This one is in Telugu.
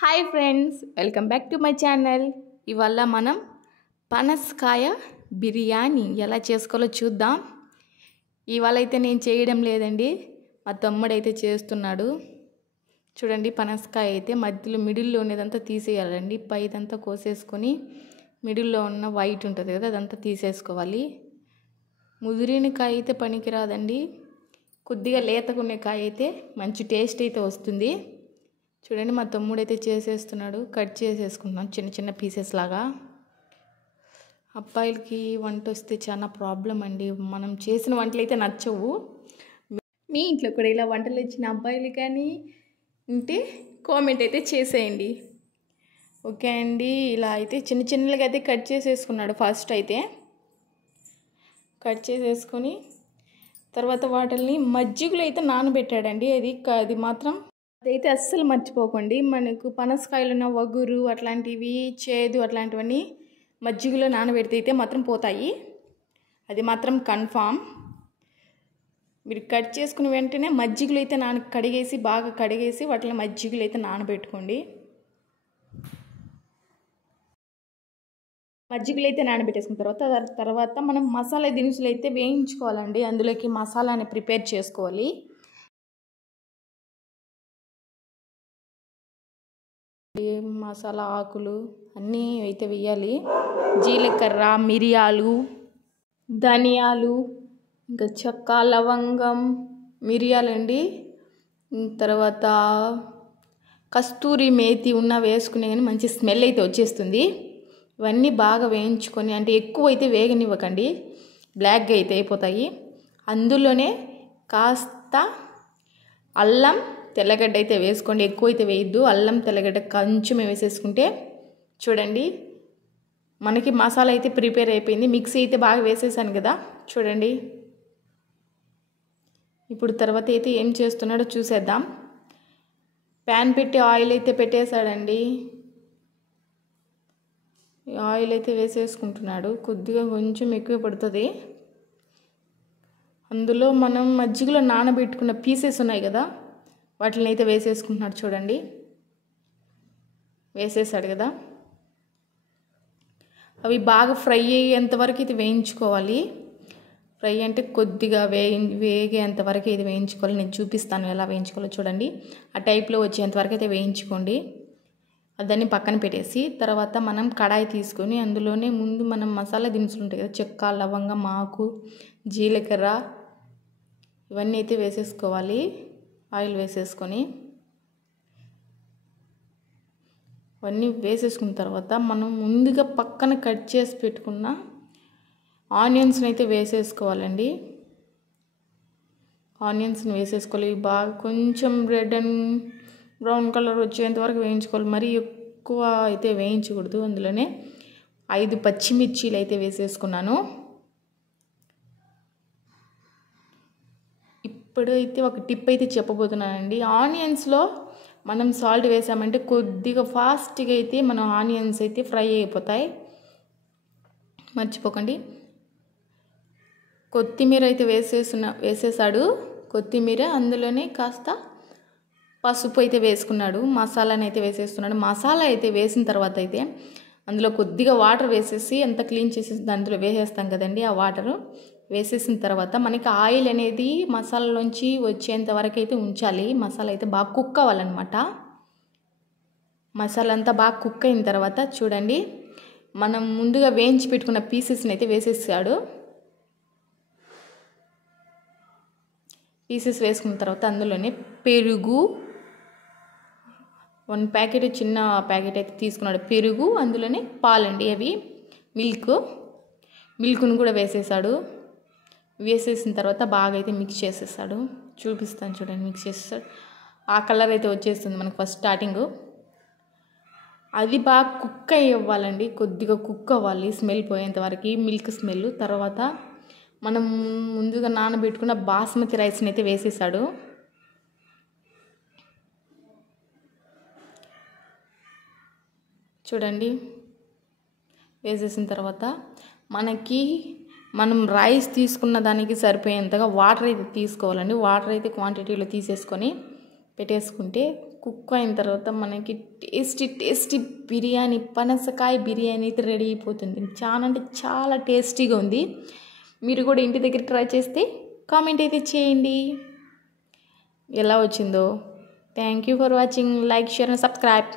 Hi friends, welcome back to my channel. ఇవాళ మనం పనసకాయ బిర్యానీ ఎలా చేసుకోవాలో చూద్దాం. ఇవాళ అయితే నేను చేయడం లేదండి, మా తమ్ముడు అయితే చేస్తున్నాడు. చూడండి, పనసకాయ అయితే మధ్యలో మిడిల్లో ఉన్నదంతా తీసేయాలండి. పైదంతా కోసేసుకొని మిడిల్లో ఉన్న వైట్ ఉంటుంది కదా, అదంతా తీసేసుకోవాలి. ముదిరిన కాయ అయితే పనికిరాదండి, కొద్దిగా లేతకునే కాయ అయితే మంచి టేస్ట్ అయితే వస్తుంది. చూడండి, మా తమ్ముడు అయితే చేసేస్తున్నాడు. కట్ చేసేసుకుంటున్నాం చిన్న చిన్న పీసెస్ లాగా. అబ్బాయిలకి వంట వస్తే చాలా ప్రాబ్లం అండి. మనం చేసిన వంటలు అయితే నచ్చవు. మీ ఇంట్లో కూడా ఇలా వంటలు వచ్చిన అబ్బాయిలు కానీ ఉంటే కామెంట్ అయితే చేసేయండి. ఓకే అండి, ఇలా అయితే చిన్న చిన్నగా అయితే కట్ చేసేసుకున్నాడు. ఫస్ట్ అయితే కట్ చేసేసుకొని తర్వాత వాటిని మజ్జిగలో అయితే నానబెట్టాడండి. అది మాత్రం అదైతే అస్సలు మర్చిపోకండి. మనకు పనసకాయలు ఉన్న వగురు అట్లాంటివి, చేదు అట్లాంటివన్నీ మజ్జిగలో నానబెడితే అయితే మాత్రం పోతాయి. అది మాత్రం కన్ఫామ్. మీరు కట్ చేసుకుని వెంటనే మజ్జిగలో అయితే బాగా కడిగేసి వాటిని మజ్జిగలో అయితే నానబెట్టుకోండి. మజ్జిగలో అయితే నానబెట్టేసుకున్న తర్వాత మనం మసాలా దినుసులు అయితే వేయించుకోవాలండి. అందులోకి మసాలాని ప్రిపేర్ చేసుకోవాలి. మసాలా ఆకులు అన్నీ అయితే వేయాలి. జీలకర్ర, మిరియాలు, ధనియాలు, ఇంకా చెక్క, లవంగం, మిరియాలండి. తర్వాత కస్తూరి మేతి వేసుకునే కానీ మంచి స్మెల్ అయితే వచ్చేస్తుంది. ఇవన్నీ బాగా వేయించుకొని, అంటే ఎక్కువ అయితే వేగనివ్వకండి, బ్లాక్గా అయితే అయిపోతాయి. అందులోనే కాస్త అల్లం తెల్లగడ్డ అయితే వేసుకోండి. ఎక్కువ అయితే వేయద్దు. అల్లం తెల్లగడ్డ కొంచెం వేసేసుకుంటే చూడండి, మనకి మసాలా అయితే ప్రిపేర్ అయిపోయింది. మిక్సీ అయితే బాగా వేసేసాను కదా, చూడండి. ఇప్పుడు తర్వాత అయితే ఏం చేస్తున్నాడో చూసేద్దాం. ప్యాన్ పెట్టి ఆయిల్ అయితే పెట్టేశాడండి. ఆయిల్ అయితే వేసేసుకుంటున్నాడు. కొద్దిగా కొంచెం ఎక్కువ పడుతుంది. అందులో మనం మజ్జిగలో నానబెట్టుకున్న పీసెస్ ఉన్నాయి కదా, వాటిని అయితే వేసేసుకుంటున్నాడు. చూడండి, వేసేసాడు కదా. అవి బాగా ఫ్రై అయ్యేంతవరకు ఇది వేయించుకోవాలి. ఫ్రై అంటే కొద్దిగా వేగేంతవరకు ఇది వేయించుకోవాలి. నేను చూపిస్తాను ఎలా వేయించుకోవాలో. చూడండి, ఆ టైప్లో వచ్చేంతవరకు అయితే వేయించుకోండి. దాన్ని పక్కన పెట్టేసి తర్వాత మనం కడాయి తీసుకొని అందులోనే ముందు మనం మసాలా దినుసులు ఉంటాయి కదా, చెక్క, లవంగం, ఆకు, జీలకర్ర, ఇవన్నీ అయితే వేసేసుకోవాలి. ఆయిల్ వేసేసుకొని అవన్నీ వేసేసుకున్న తర్వాత మనం ముందుగా పక్కన కట్ చేసి పెట్టుకున్న ఆనియన్స్ని అయితే వేసేసుకోవాలండి. ఆనియన్స్ని వేసేసుకోవాలి. బాగా కొంచెం రెడ్ అండ్ బ్రౌన్ కలర్ వచ్చేంత వరకు వేయించుకోవాలి. మరీ ఎక్కువ అయితే వేయించకూడదు. అందులోనే 5 పచ్చిమిర్చీలు అయితే వేసేసుకున్నాను. ఇప్పుడైతే ఒక టిప్ అయితే చెప్పబోతున్నానండి. ఆనియన్స్లో మనం సాల్ట్ వేసామంటే కొద్దిగా ఫాస్ట్గా అయితే మన ఆనియన్స్ అయితే ఫ్రై అయిపోతాయి, మర్చిపోకండి. కొత్తిమీర అయితే వేసేసాడు. కొత్తిమీర అందులోనే కాస్త పసుపు అయితే వేసుకున్నాడు. మసాలాని అయితే వేసేస్తున్నాడు. మసాలా అయితే వేసిన తర్వాత అయితే అందులో కొద్దిగా వాటర్ వేసేసి అంతా క్లీన్ చేసేసి దాంట్లో వేసేస్తాం కదండి. ఆ వాటరు వేసేసిన తర్వాత మనకి ఆయిల్ అనేది మసాలాలోంచి వచ్చేంత వరకు అయితే ఉంచాలి. మసాలా అయితే బాగా కుక్ అవ్వాలన్నమాట. మసాలా అంతా బాగా కుక్ అయిన తర్వాత చూడండి, మనం ముందుగా వేయించి పెట్టుకున్న పీసెస్ని అయితే వేసేసాడు. పీసెస్ వేసుకున్న తర్వాత అందులోనే పెరుగు 1 ప్యాకెట్, చిన్న ప్యాకెట్ అయితే తీసుకున్నాడు పెరుగు. అందులోనే పాలండి, అవి మిల్క్ను కూడా వేసేసాడు. వేసేసిన తర్వాత బాగా అయితే మిక్స్ చేసేసాడు. చూపిస్తాను చూడండి, మిక్స్ చేసేసాడు. ఆ కలర్ అయితే వచ్చేస్తుంది మనకు ఫస్ట్ స్టార్టింగ్. అది బాగా కుక్ అవ్వాలండి, కొద్దిగా కుక్ అవ్వాలి, స్మెల్ పోయేంత వరకు, మిల్క్ స్మెల్. తర్వాత మనం ముందుగా నానబెట్టుకున్న బాస్మతి రైస్ని అయితే వేసేసాడు. చూడండి, వేసేసిన తర్వాత మనం రైస్ తీసుకున్న దానికి సరిపోయేంతగా వాటర్ అయితే తీసుకోవాలండి. వాటర్ అయితే క్వాంటిటీలో తీసేసుకొని పెట్టేసుకుంటే కుక్ అయిన తర్వాత మనకి టేస్టీ బిర్యానీ, పనసకాయ బిర్యానీ అయితే రెడీ అయిపోతుంది. చాలా అంటే చాలా టేస్టీగా ఉంది. మీరు కూడా ఇంటి దగ్గర ట్రై చేస్తే కామెంట్ అయితే చేయండి ఎలా వచ్చిందో. Thank you for watching. Like, share and subscribe.